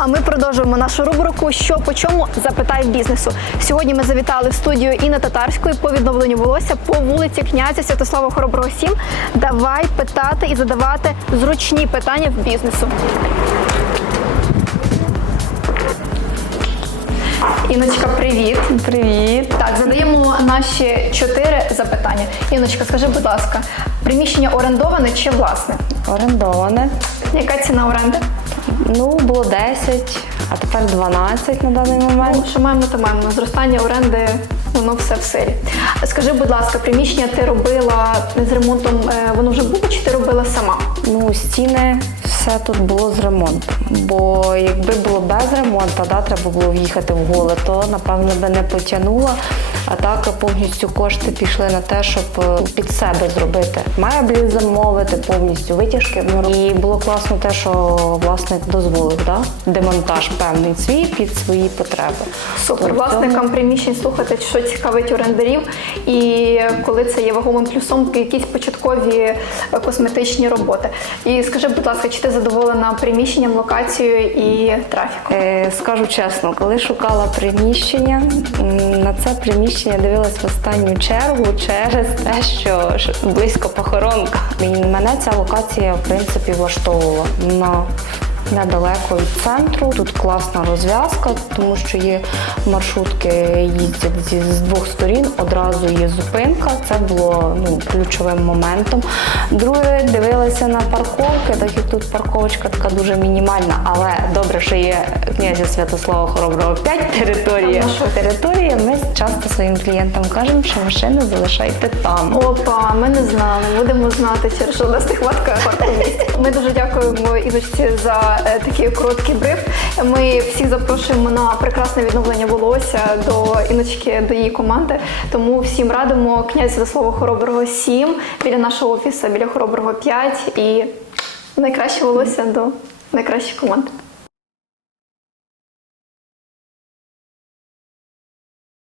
А ми продовжуємо нашу рубрику Що по чому запитай бізнесу. Сьогодні ми завітали в студію Інни Татарської по відновленню волосся по вулиці князя Святослава Хороброго 7. Давай питати і задавати зручні питання в бізнесу. Іночка, привіт. Привіт. Так, задаємо наші чотири запитання. Іночка, скажи, будь ласка, приміщення орендоване чи власне? Орендоване. Яка ціна оренди? Ну, було 10, а тепер 12 на даний момент. Ну, що маємо, то маємо. Зростання оренди, воно все в силі. Скажи, будь ласка, приміщення ти робила з ремонтом, е, воно вже було чи ти робила сама? Ну, стіни, все тут було з ремонтом. Бо якби було без ремонту, да, треба було в'їхати в голе, то напевно би не потягнула. А так повністю кошти пішли на те, щоб е, під себе зробити меблі замовити, повністю витяжки. І було класно те, що власник дозволив да? демонтаж певний свій під свої потреби. Супер. То Власникам приміщень слухати, що цікавить орендарів, і коли це є вагомим плюсом, якісь початкові е, косметичні роботи. І скажи, будь ласка, чи ти задоволена приміщенням, локацією і трафіком? Е, Скажу чесно, коли шукала приміщення, на це приміщення дивилась в останню чергу через те, що близько похоронка. Мене ця локація в принципі влаштовувала. Вона недалеко від центру. Тут класна розв'язка, тому що є маршрутки, їздять зі з двох сторін. Одразу є зупинка. Це було ну, ключовим моментом. Друге, дивилася на парковки, так як тут парковочка така дуже мінімальна, але добре, що є князя Святослава Хороброго 5 територія. А наша Територія. Ми часто своїм клієнтам кажемо, що машини залишайте там. Опа, ми не знали. Будемо знати, через що у нас не хватка парковмісць. Ми дуже дякуємо Іночці за е, такий короткий бриф. Ми всіх запрошуємо на прекрасне відновлення волосся до Іночки, до її команди. Тому всім радимо князь Святослава Хороброго 7 біля нашого офісу, біля Хороброго 5 і найкраще волосся до найкращої команди.